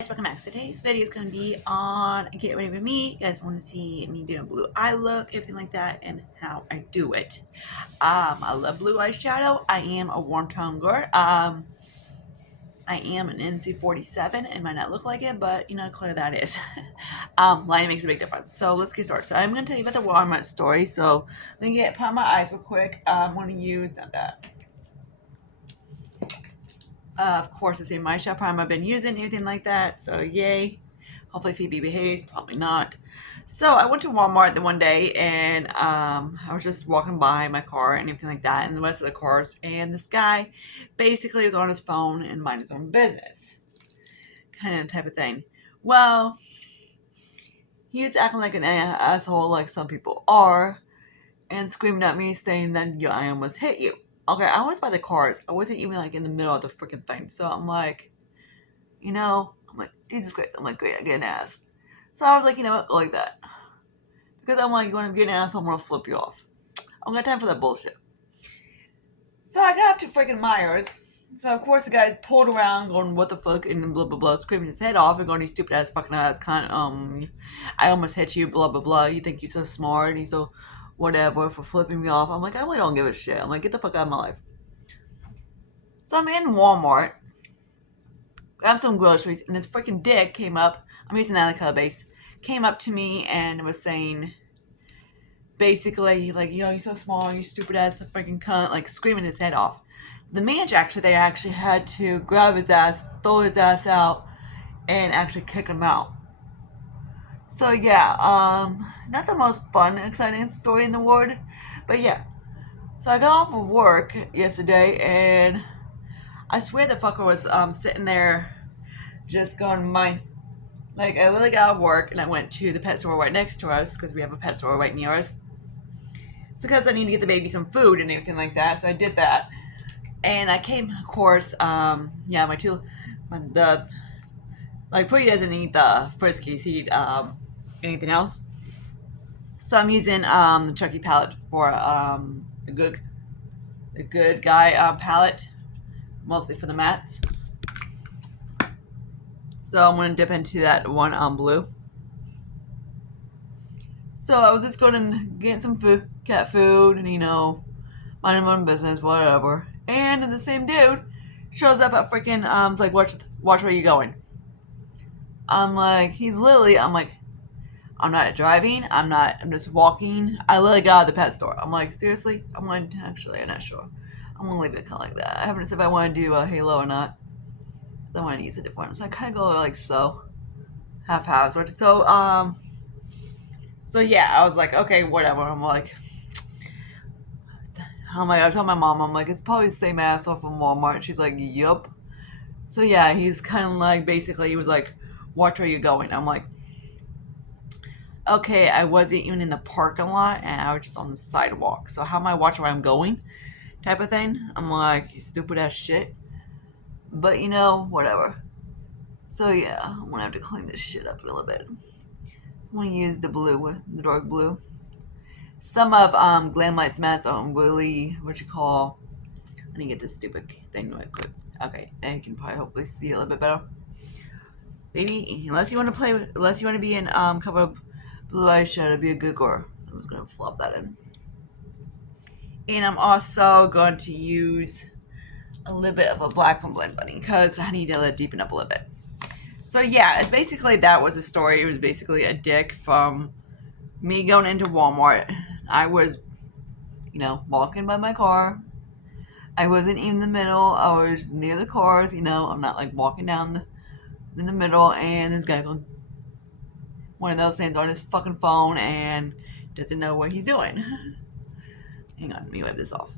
Welcome back. So today's video is going to be on Get Ready With Me. You guys want to see me do a blue eye look, everything like that, and how I do it. I love blue eyeshadow. I am a warm tone girl. I am an NC47. It might not look like it, but you know, clear that is. Lighting makes a big difference. So let's get started. So I'm going to tell you about the Walmart story. So let me put on my eyes real quick. I'm going to use that. Of course, the same eyeshadow primer I've been using, anything like that. So yay. Hopefully Phoebe behaves. Probably not. So I went to Walmart the one day and I was just walking by my car and everything like that, and the rest of the cars. And this guy basically was on his phone and minding his own business, kind of type of thing. Well, he was acting like an asshole, like some people are, and screaming at me, saying that I almost hit you. Okay, I was by the cars. I wasn't even like in the middle of the freaking thing. So I'm like, I'm like, Jesus Christ. I'm like, great, I get an ass. So I was like, you know what, like that. Because I'm like, when I'm getting an ass, I'm going to flip you off. I don't got time for that bullshit. So I got up to freaking Myers. So of course the guy's pulled around going, what the fuck, and blah, blah, blah, screaming his head off and going, you stupid ass fucking ass cunt, I almost hit you, blah, blah, blah. You think you're so smart and you're so whatever for flipping me off. I'm like, I really don't give a shit. I'm like, get the fuck out of my life. So I'm in Walmart, grabbed some groceries, and this freaking dick came up. I'm using Anaconda base. Came up to me and was saying, basically, like, you're so small, you stupid ass freaking cunt, like screaming his head off. The manager they actually had to grab his ass, throw his ass out, and actually kick him out. So yeah, not the most fun, exciting story in the world, but yeah. So I got off of work yesterday, and I swear the fucker was sitting there just going mine. Like, I literally got out of work and I went to the pet store right next to us because we have a pet store right near us. So, because I need to get the baby some food and everything like that, so I did that. And I came, of course, Pretty doesn't eat the Friskies, he eat anything else. So I'm using the Chucky palette for the good guy palette, mostly for the mattes. So I'm going to dip into that one blue. So I was just going to get some food, cat food, and minding my own business, whatever. And the same dude shows up at freaking was like, watch where you going. I'm like, I'm not driving. I'm just walking. I literally got out of the pet store. I'm like, seriously? I'm not sure. I'm gonna leave it kind of like that. I haven't decided if I want to do a Halo or not. I want to use a different one. So I kind of go like so, haphazard. So yeah, I was like, okay, whatever. I told my mom, I'm like, it's probably the same asshole from Walmart. She's like, yup. So yeah, he's kind of like, basically, he was like, watch where you're going. I'm like, okay, I wasn't even in the parking lot and I was just on the sidewalk. So how am I watching where I'm going? Type of thing. I'm like, you stupid ass shit. But whatever. So yeah, I'm gonna have to clean this shit up a little bit. I'm gonna use the blue, the dark blue. Some of Glamlight's mats are really I need to get this stupid thing right quick. Okay, now you can probably hopefully see a little bit better. Baby, unless you want to be in cover of blue eyeshadow, be a good girl. So I'm just gonna flop that in. And I'm also going to use a little bit of a black from Blend Bunny because I need to let it deepen up a little bit. So yeah, it's basically that was a story. It was basically a dick from me going into Walmart. I was, walking by my car. I wasn't even in the middle. I was near the cars. I'm not like walking down in the middle, and this guy going one of those things on his fucking phone and doesn't know what he's doing. Hang on, let me wipe this off.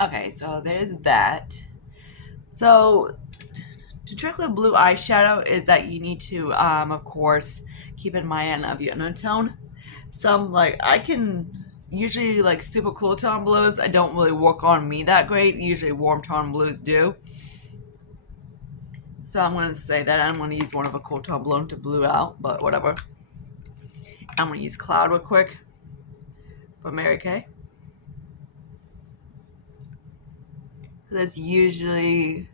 Okay, so there's that. So the trick with blue eyeshadow is that you need to, of course, keep in mind of your undertone. Some I can usually super cool tone blues. I don't really work on me that great. Usually warm tone blues do. So I'm going to say that I'm going to use one of a cool tone blue to blue out, but whatever. I'm going to use Cloud real quick for Mary Kay. That's usually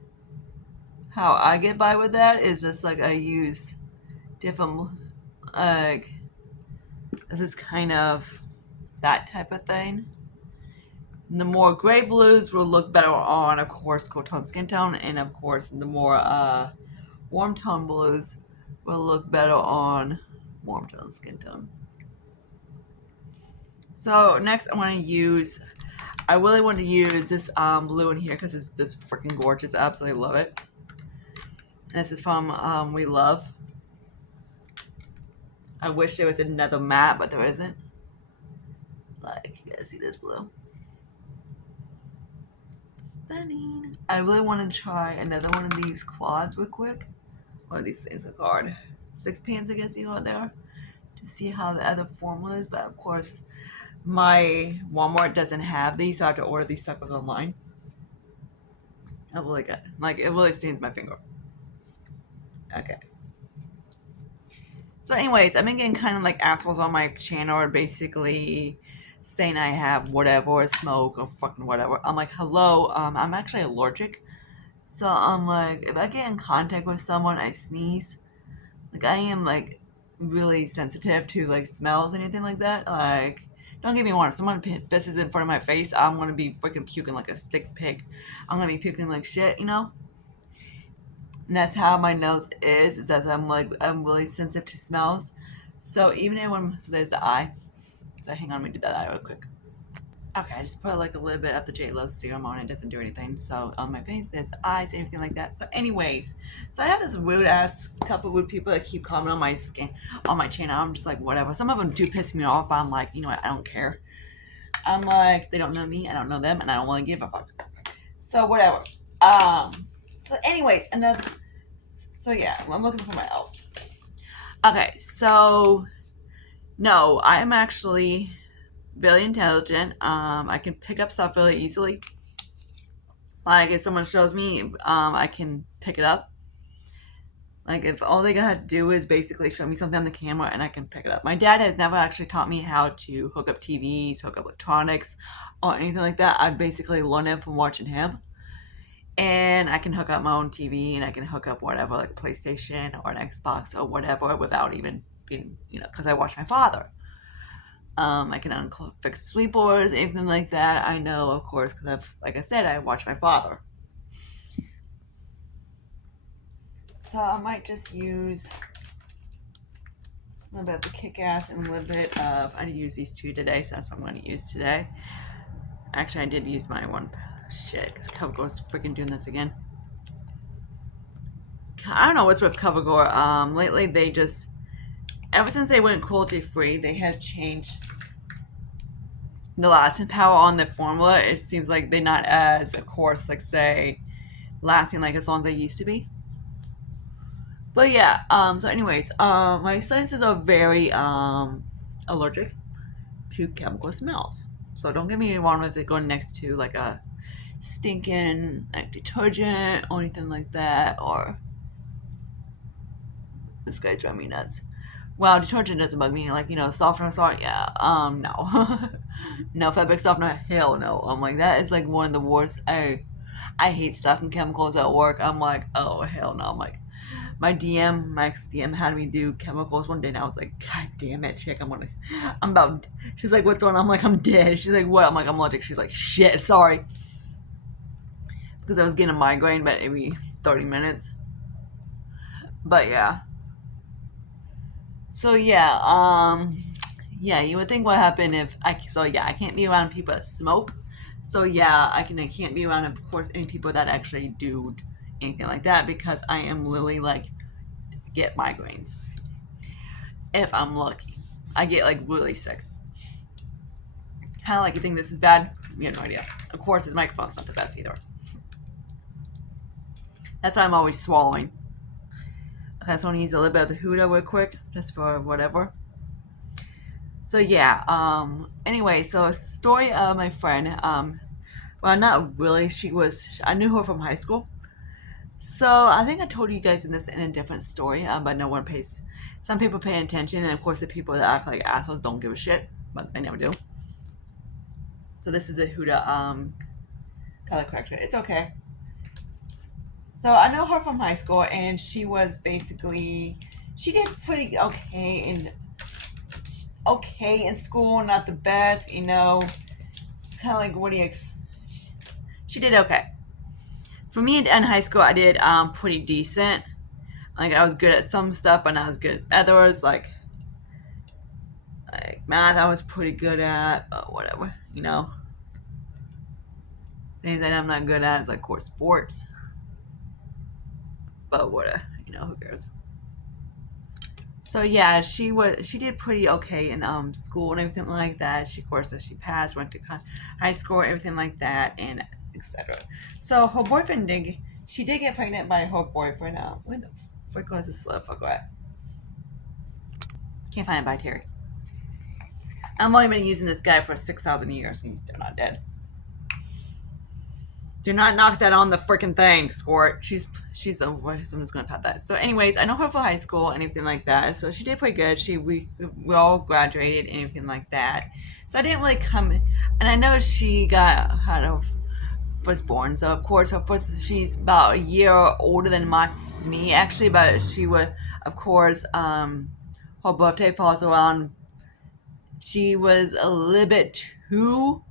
how I get by with that is just like I use different, like, this is kind of that type of thing. And the more gray blues will look better on, of course, cool tone skin tone, and of course, the more warm tone blues will look better on warm tone skin tone. So next, I really want to use this blue in here because it's this freaking gorgeous. I absolutely love it. And this is from We Love. I wish there was another matte, but there isn't. Like, you guys see this blue? Stunning. I really want to try another one of these quads real quick. One of these things are called 6 pans, I guess you know what they are. To see how the other formula is, but of course, my Walmart doesn't have these, so I have to order these suckers online. I really got, like, it really stains my finger. Okay. So anyways, I've been getting kind of like assholes on my channel are basically saying I have whatever, or smoke, or fucking whatever. I'm like, hello, I'm actually allergic. So I'm like, if I get in contact with someone, I sneeze. Like, I am like really sensitive to like smells, anything like that. Like, don't get me wrong, if someone pisses in front of my face, I'm gonna be freaking puking like a stick pig. I'm gonna be puking like shit, you know? And that's how my nose is that I'm really sensitive to smells. So even so there's the eye. So hang on, let me do that eye real quick. Okay, I just put like a little bit of the J-Lo serum on. It doesn't do anything. So on my face, there's the eyes, anything like that. So anyways, so I have this rude ass couple rude people that keep commenting on my skin, on my channel. I'm just like, whatever. Some of them do piss me off, but I'm like, you know what? I don't care. I'm like, they don't know me, I don't know them, and I don't want to give a fuck. So whatever. So anyways, so yeah, I'm looking for my elf. Okay, so no, I'm actually really intelligent. I can pick up stuff really easily. Like if someone shows me, I can pick it up. Like if all they gotta do is basically show me something on the camera and I can pick it up. My dad has never actually taught me how to hook up TVs, hook up electronics, or anything like that. I basically learned it from watching him. And I can hook up my own TV and I can hook up whatever, like a PlayStation or an Xbox or whatever, without even being, because I watch my father. I can fix sleepers, anything like that. I know, of course, because like I said, I watch my father. So I might just use a little bit of the Kick-Ass and a little bit of, I use these two today, so that's what I'm going to use today. Actually, I did use my one. Shit, because CoverGirl's freaking doing this again. I don't know what's with CoverGirl. Lately they just, ever since they went cruelty free, they have changed the lasting power on the formula. It seems like they're not as, of course, like say, lasting like as long as they used to be. But yeah, so anyways, my sinuses are very allergic to chemical smells. So don't get me wrong with it going next to like a stinking like detergent or anything like that, or this guy's driving me nuts. Well, detergent doesn't bug me, like, softener, salt, yeah, no. No, fabric softener, hell no. I'm like, that is like one of the worst. I hate stuff and chemicals at work. I'm like, oh, hell no. I'm like, my ex-DM had me do chemicals one day, and I was like, God damn it, chick, I'm about, she's like, what's going on? I'm like, I'm dead. She's like, what? I'm like, I'm allergic. She's like, shit, sorry. Because I was getting a migraine, but maybe 30 minutes. But yeah. So yeah, you would think what happened if I can't be around people that smoke. So yeah, I can't be around, of course, any people that actually do anything like that, because I am literally like get migraines. If I'm lucky, I get like really sick. Kind of like, you think this is bad? You have no idea. Of course, this microphone's not the best either. That's why I'm always swallowing. Okay, I just want to use a little bit of the Huda real quick, just for whatever. So yeah, anyway, so a story of my friend, well, not really, I knew her from high school. So I think I told you guys in a different story, but no one pays, some people pay attention, and of course the people that act like assholes don't give a shit, but they never do. So this is a Huda, color corrector. It's okay. So I know her from high school, and she was basically she did pretty okay in school, not the best, kind of like what do you she did okay. For me in high school, I did pretty decent. Like I was good at some stuff, but not as good as others. Like math, I was pretty good at. Whatever, things that I'm not good at is like core sports, but whatever, who cares? So yeah, she did pretty okay in school and everything like that. She of course she passed, went to high school, everything like that, and etc. So her boyfriend did she did get pregnant by her boyfriend. Where the frick was this little fucker at? Can't find it by Terry. I've only been using this guy for 6,000 years, and he's still not dead. Do not knock that on the freaking thing, Squirt. She's over, so I'm just gonna pat that. So, anyways, I know her for high school and everything like that. So she did pretty good. We all graduated and everything like that. So I didn't really come, and I know she had her firstborn. So of course she's about a year older than me actually, but she would of course her birthday falls around. She was a little bit too,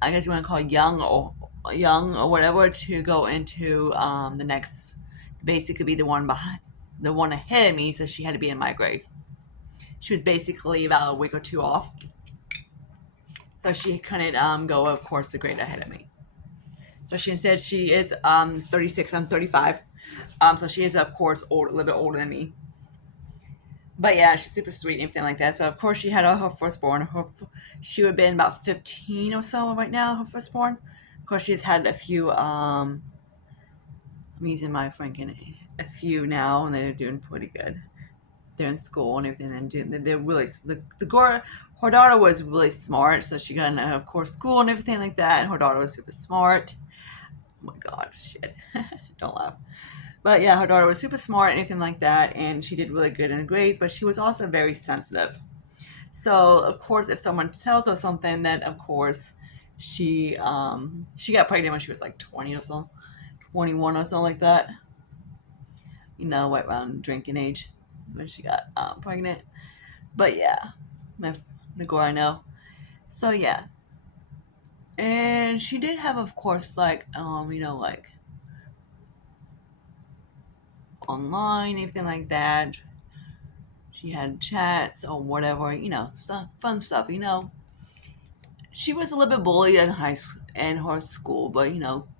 I guess you want to call it young or whatever, to go into the next, basically be the one behind, the one ahead of me. So she had to be in my grade. She was basically about a week or two off, so she couldn't go, of course, the grade ahead of me. So she is 36. I'm 35. So she is of course a little bit older than me. But yeah, she's super sweet and everything like that. So of course she had her firstborn. She would have been about 15 or so right now. Her firstborn. Of course, she's had a few. I'm using my Franken a few now, and they're doing pretty good. They're in school and everything, and they're really the girl. Her daughter was really smart, so she got in, of course, school and everything like that. And her daughter was super smart. Oh my god, shit! Don't laugh. But yeah, her daughter was super smart and anything like that, and she did really good in the grades. But she was also very sensitive. So of course, if someone tells her something, then of course she got pregnant when she was like 20 or so, 21 or so like that. Right around drinking age when she got pregnant. But yeah, my, the girl I know. So yeah, and she did have, of course, like like online, anything like that. She had chats or whatever, stuff, fun stuff. She was a little bit bullied in her school, but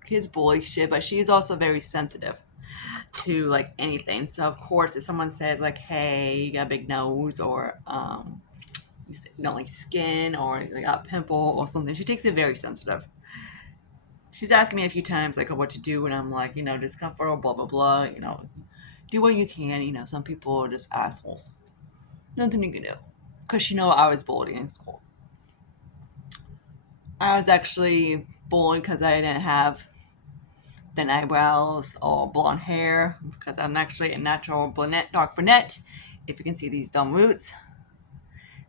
kids bully shit. But she's also very sensitive to like anything. So of course, if someone says like, "Hey, you got a big nose," or you don't like skin, or you got a pimple or something, she takes it very sensitive. She's asking me a few times like what to do, and I'm like, discomfort or blah blah blah. Do what you can. Some people are just assholes. Nothing you can do. Because I was bullied in school. I was actually bullied because I didn't have thin eyebrows or blonde hair, because I'm actually a natural brunette, dark brunette. If you can see these dumb roots.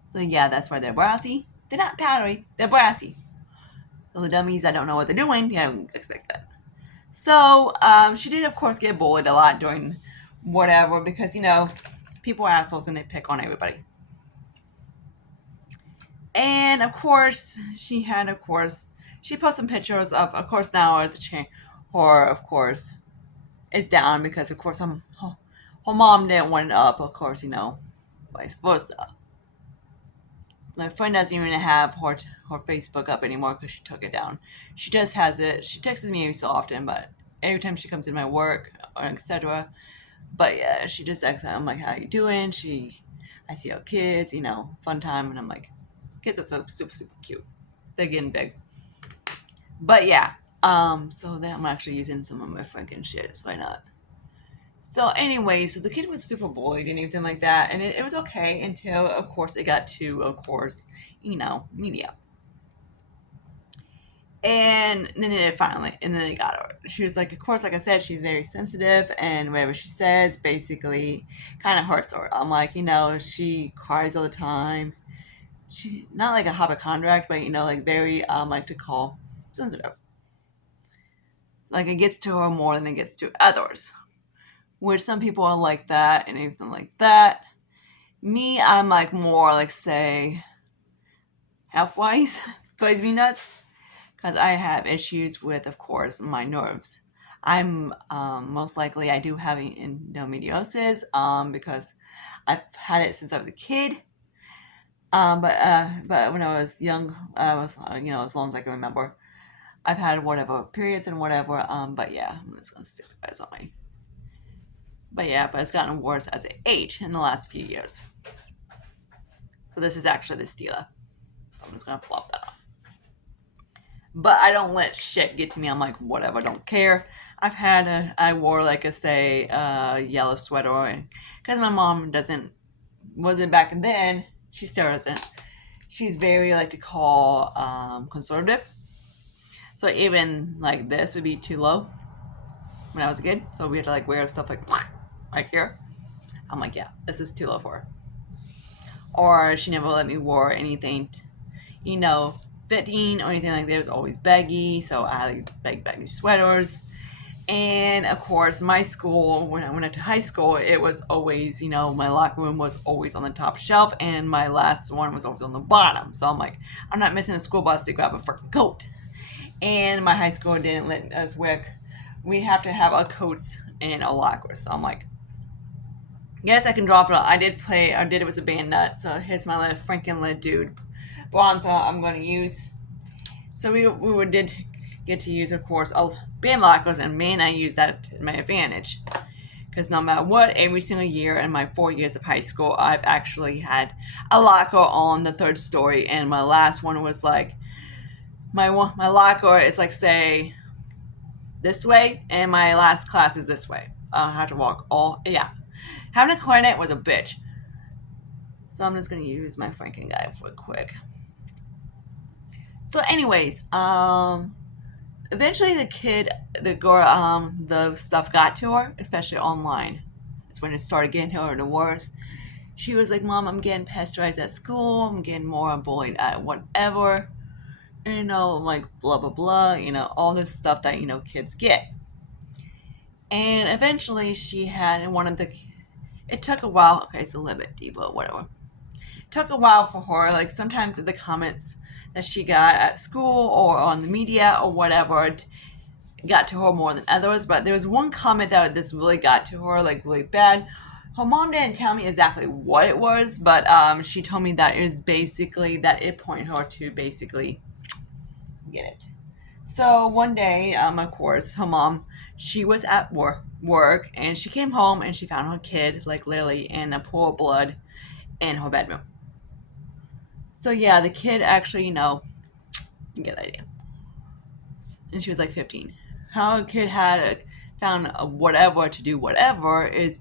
So yeah, that's why they're brassy. They're not powdery, they're brassy. So the dummies that don't know what they're doing, expect that. So she did, of course, get bullied a lot during whatever, because people are assholes and they pick on everybody. And of course, she posted some pictures of course, now the chain, or of course, it's down because, of course, her mom didn't want it up, of course, vice versa. My friend doesn't even have her Facebook up anymore because she took it down. She just has it. She texts me every so often, but every time she comes in my work or etc. But yeah, she just texts. I'm like, "How you doing?" I see our kids, fun time, and I'm like, kids are so super super cute. They're getting big. But yeah, so then I'm actually using some of my Franken shit. So why not? So anyway, so the kid was super bullied and everything like that, and it was okay until, of course, it got to, of course, media. And then it got her. She was like, of course, like I said, she's very sensitive, and whatever she says basically kind of hurts her. I'm like, she cries all the time. She not like a hypochondriac, but like very like to call sensitive. like it gets to her more than it gets to others. Which some people are like that and anything like that. Me, I'm like more like say half-wise, drives me nuts because I have issues with, of course, my nerves. I'm most likely I do have endometriosis because I've had it since I was a kid. But when I was young, I was as long as I can remember, I've had whatever periods and whatever. But yeah, I'm just gonna stick the guys on my. But yeah, but it's gotten worse as I age in the last few years. So this is actually the Stila. I'm just gonna flop that on. But I don't let shit get to me. I'm like, whatever, I don't care. I wore like a say yellow sweater because my mom wasn't back then. She still isn't. She's very like to call conservative. So even like this would be too low when I was a kid. So we had to like wear stuff like right here. I'm like, yeah, this is too low for her. Or she never let me wear anything, fitting or anything like that. It was always baggy. So I had like baggy sweaters. And of course, my school, when I went to high school, it was always, my locker room was always on the top shelf, and my last one was always on the bottom. So I'm like, I'm not missing a school bus to grab a freaking coat. And my high school didn't let us wear. We have to have our coats in a locker. So I'm like, yes, I can drop it. I did it with a band nut. So here's my little freaking little dude bronzer I'm going to use. So we did get to use, of course, band lockers, and man, I use that to my advantage. Because no matter what, every single year in my 4 years of high school, I've actually had a locker on the third story, and my last one was like, my locker is like, say, this way, and my last class is this way. I had to walk yeah. Having a clarinet was a bitch. So I'm just going to use my freaking guy for quick. So anyways, eventually the girl, the stuff got to her, especially online. It's when it started getting her the worst. She was like, Mom, I'm getting pesterized at school. I'm getting more bullied at whatever. Like blah, blah, blah, all this stuff that, kids get. And eventually she had it took a while. Okay, it's a little bit deep, but whatever. It took a while for her. Like sometimes the comments that she got at school or on the media or whatever got to her more than others. But there was one comment that this really got to her, like really bad. Her mom didn't tell me exactly what it was, but she told me that it was basically that it pointed her to basically get it. So one day, of course, her mom, she was at work, and she came home and she found her kid, like Lily, in a pool of blood in her bedroom. So yeah, the kid actually, you get the idea. And she was like 15. How a kid found whatever to do whatever is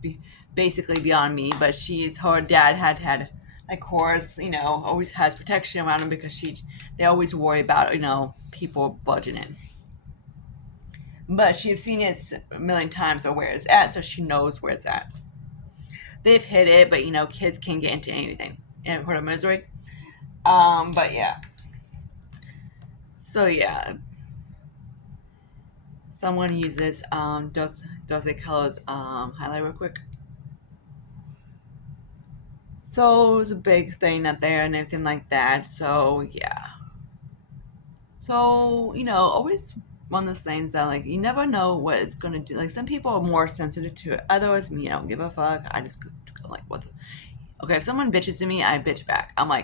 basically beyond me. But her dad had, of course, always has protection around him because they always worry about, people budging in. But she's seen it a million times or where it's at, so she knows where it's at. They've hit it, but kids can't get into anything. And heard of misery. But yeah. So yeah. So I'm going to use this Dose Colors highlight real quick. So it was a big thing up there and everything like that. So yeah. So, always one of those things that like you never know what it's gonna do. Like some people are more sensitive to it. Others, me, I don't give a fuck. I just go like what the okay, if someone bitches to me, I bitch back. I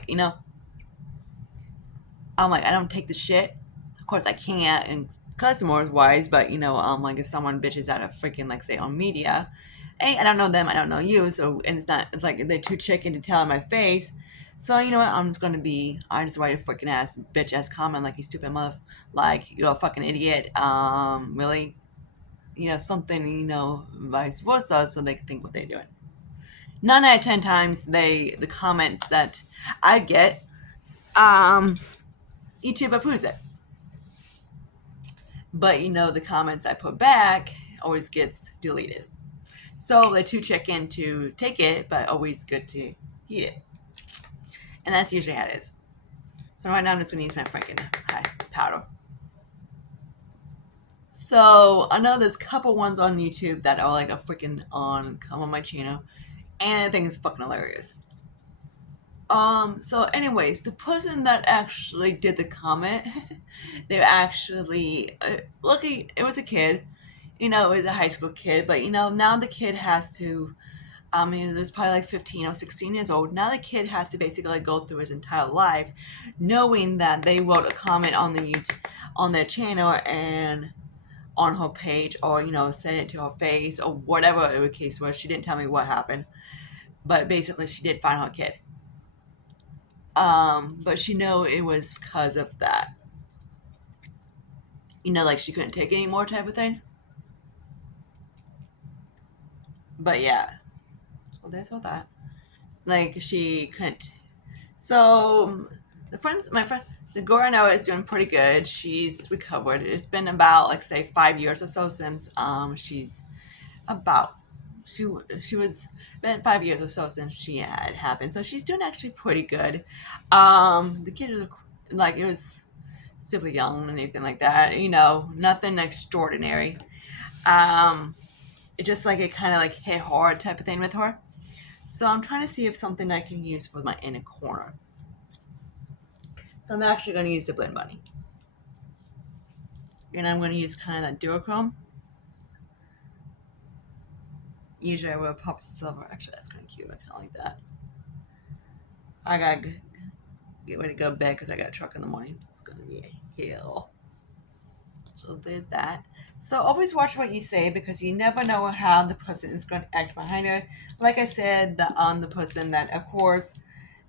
don't take the shit. Of course I can't and customers wise, but like if someone bitches at a freaking like say on media, hey, I don't know them, I don't know you, so and it's like they're too chicken to tell in my face. So you know what? I just write a freaking ass bitch ass comment like you stupid mother, like you're a fucking idiot. Really, something, vice versa, so they can think what they're doing. 9 out of 10 times, the comments that I get, YouTube approves it. But the comments I put back always gets deleted. So they're too chicken to take it, but always good to eat it. And that's usually how it is. So right now I'm just going to use my freaking powder. So I know there's a couple ones on YouTube that are like a freaking on come on my channel, and I think it's fucking hilarious. So anyways, the person that actually did the comment, they're actually lucky. It was a kid, it was a high school kid, but now the kid has to. I mean, there's probably like 15 or 16 years old. Now the kid has to basically like go through his entire life, knowing that they wrote a comment on the YouTube, on their channel and on her page, or sent it to her face or whatever the case was. She didn't tell me what happened, but basically she did find her kid. But she know it was because of that. Like she couldn't take it anymore type of thing. But yeah, so that's all that. Like she couldn't. So my friend, the girl I know is doing pretty good. She's recovered. It's been about like say 5 years or so since she's about she she was been 5 years or so since she had happened. So she's doing actually pretty good. The kid was like it was super young and anything like that. Nothing extraordinary. Um, it just like it kind of like hit hard type of thing with her. So I'm trying to see if something I can use for my inner corner. So I'm actually going to use the blend bunny, and I'm going to use kind of that duochrome. Usually I wear pop silver. Actually, that's kind of cute. I kind of like that. I gotta get ready to go to bed because I got a truck in the morning. It's going to be a hell. So there's that. So always watch what you say because you never know how the person is going to act behind it. Like I said, the person that, of course,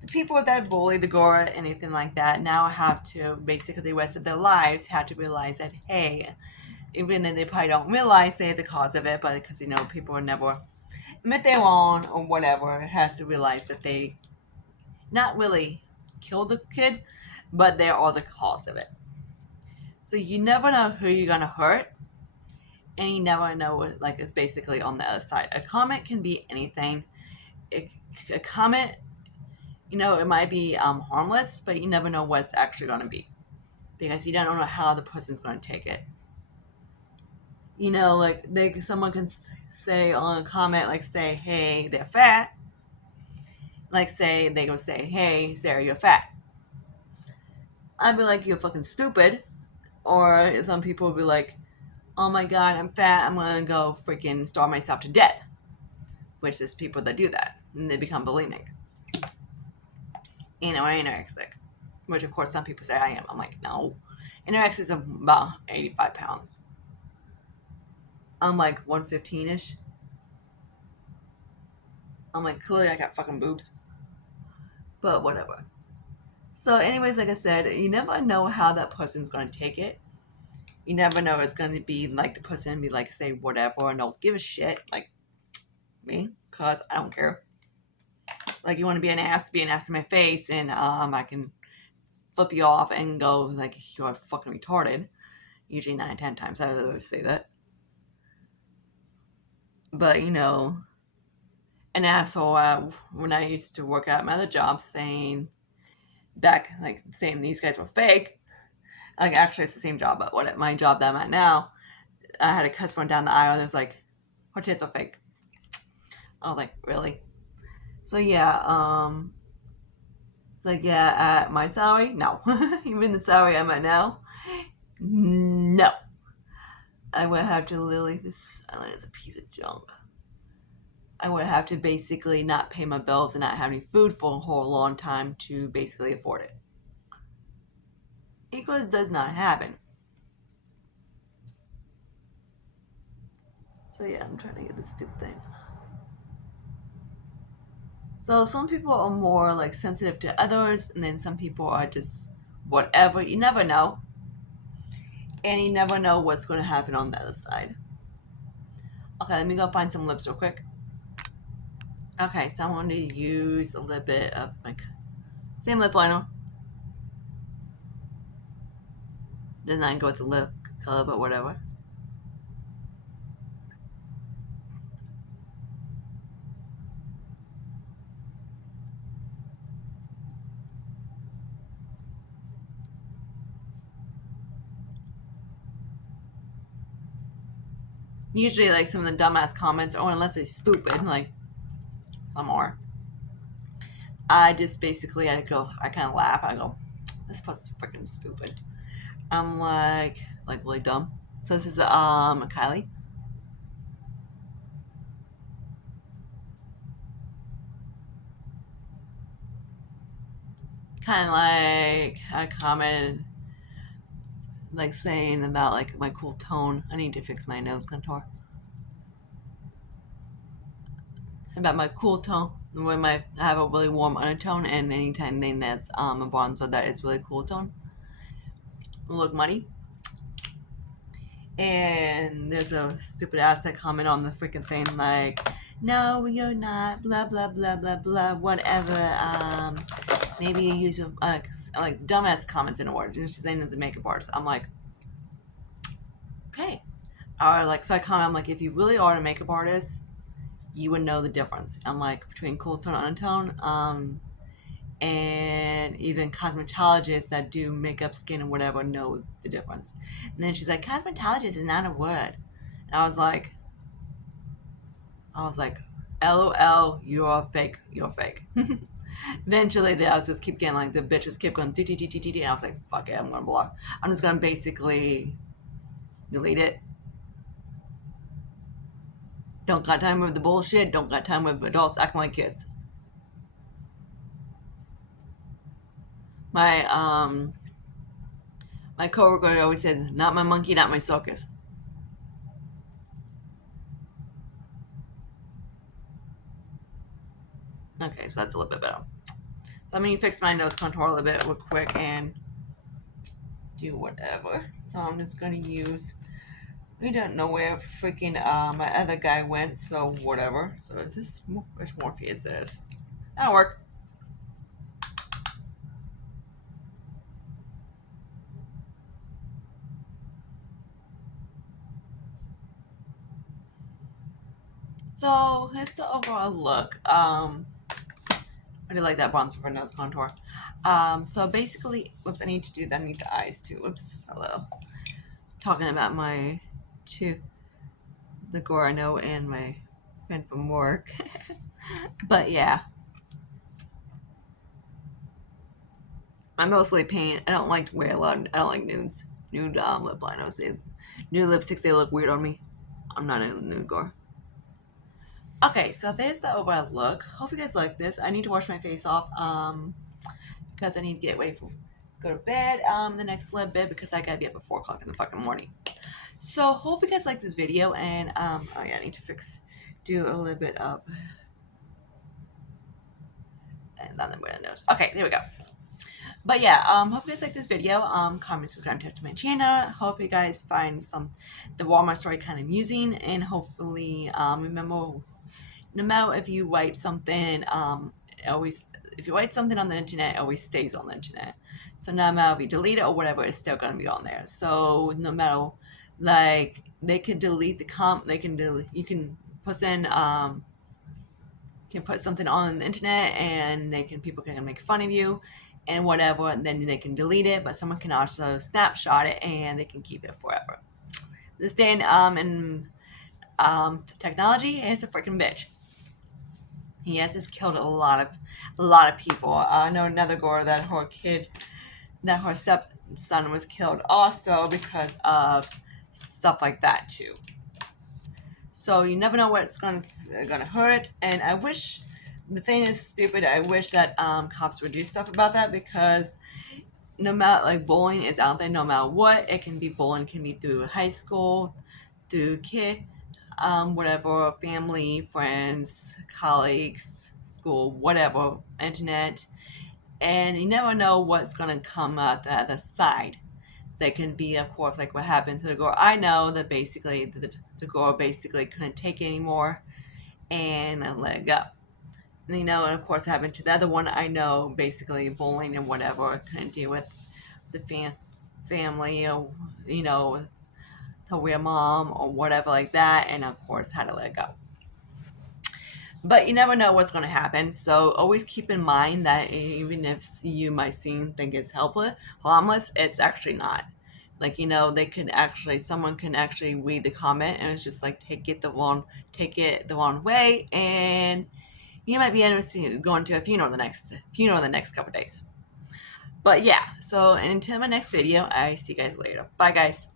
the people that bully the girl, anything like that, now have to basically the rest of their lives have to realize that hey, even though they probably don't realize they're the cause of it, but because people will never admit they're wrong or whatever, has to realize that they not really killed the kid, but they are the cause of it. So you never know who you're gonna hurt, and you never know what, like, it's basically on the other side. A comment can be anything. A comment, it might be harmless, but you never know what it's actually gonna be because you don't know how the person's gonna take it. Like someone can say on a comment, like say, "Hey, they're fat." Like say they go say, "Hey, Sarah, you're fat." I'd be like, "You're fucking stupid," or some people would be like, "Oh my god, I'm fat. I'm gonna go freaking starve myself to death." Which is people that do that and they become bulimic, or anorexic. Which of course some people say I am. I'm like, no, anorexic is about 85 pounds. I'm like 115 ish. I'm like, clearly I got fucking boobs, but whatever. So, anyways, like I said, you never know how that person's going to take it. You never know it's going to be like the person be like, say whatever, and don't give a shit like me, cause I don't care. Like you want to be an ass to my face, and I can flip you off and go like you're fucking retarded. Usually 9, 10 times I would say that. But an asshole. When I used to work at my other job, saying back like saying these guys were fake. Like actually, it's the same job, but what at my job that I'm at now, I had a customer down the aisle. And it was like, "Her tits are fake." I was like, "Really?" So yeah, it's like yeah, at my salary, no, even the salary I'm at now, no. I would have to literally this island is a piece of junk. I would have to basically not pay my bills and not have any food for a whole long time to basically afford it. Because does not happen. So yeah, I'm trying to get this stupid thing. So some people are more like sensitive to others, and then some people are just whatever. You never know, and you never know what's going to happen on the other side. Okay, let me go find some lips real quick. Okay, so I'm going to use a little bit of my same lip liner. Does not go with the lip color, but whatever. Usually, like some of the dumbass comments, or unless they're stupid, like some are. I just basically I kind of laugh. I go, this post's freaking stupid. I'm like really dumb. So this is Kylie. Kind of like I commented like saying about like my cool tone. I need to fix my nose contour. About my cool tone when I have a really warm undertone, and anytime then that's a bronzer that is really cool tone will look muddy. And there's a stupid ass that comment on the freaking thing like, no, you're not, blah blah blah blah blah, whatever. Maybe you use a like dumbass comments in a word. And she's saying it's a makeup artist. I'm like, okay. Or like, so I comment, I'm like, if you really are a makeup artist, you would know the difference. I'm like, between cool tone and undertone. And even cosmetologists that do makeup, skin, and whatever know the difference. And then she's like, cosmetologist is not a word. And I was like, LOL, you're fake. You're fake. Eventually, the I was just keep getting like the bitches keep going, and I was like, fuck it, I'm gonna block. I'm just gonna basically delete it. Don't got time with the bullshit. Don't got time with adults acting like kids. My my coworker always says, "Not my monkey, not my circus." Okay, so that's a little bit better. So I'm gonna fix my nose contour a little bit real quick and do whatever. So I'm just gonna use. We don't know where freaking my other guy went, so whatever. So is this which Morpheus is? That'll work. So here's the overall look. I do like that bronzer for nose contour. So basically, whoops, I need to do that. I need the eyes too. Whoops, hello. Talking about my two, the girl I know and my friend from work. But yeah, I mostly paint. I don't like to wear a lot. I don't like nudes. Nude lip liners. Nude lipsticks, they look weird on me. I'm not a nude girl. Okay, so there's the overall look. Hope you guys like this. I need to wash my face off because I need to get ready for go to bed the next little bit because I gotta be up at 4 o'clock in the fucking morning. So hope you guys like this video, and oh yeah, I need to do a little bit of and then the nose. Okay, there we go. But yeah, hope you guys like this video. Comment, subscribe to my channel. Hope you guys find the Walmart story kind of amusing, and hopefully remember, no matter if you write something, always if you write something on the internet, it always stays on the internet. So no matter if you delete it or whatever, it's still gonna be on there. So no matter, like, they can delete they can delete, you can put something on the internet, and people can make fun of you and whatever, and then they can delete it, but someone can also snapshot it and they can keep it forever. This day in technology is a freaking bitch. Yes, it's killed a lot of people. I know another girl that her stepson was killed also because of stuff like that too. So you never know what's gonna hurt. And I wish, the thing is stupid. I wish that cops would do stuff about that, because no matter, like, bullying is out there no matter what. It can be bullying, can be through high school, through whatever, family, friends, colleagues, school, whatever, internet, and you never know what's gonna come out the other side. They can be, of course, like what happened to the girl. I know that basically the girl basically couldn't take it anymore and let it go. And of course, it happened to the other one. I know basically bullying and whatever, couldn't deal with the family, or to wear mom or whatever like that, and of course had to let it go. But you never know what's going to happen, so always keep in mind that even if you might think it's harmless, it's actually not. Like, they can actually, someone can actually read the comment, and it's just like, take it the wrong way, and you might be going to a funeral the next couple days. But yeah, so until my next video, I see you guys later. Bye, guys.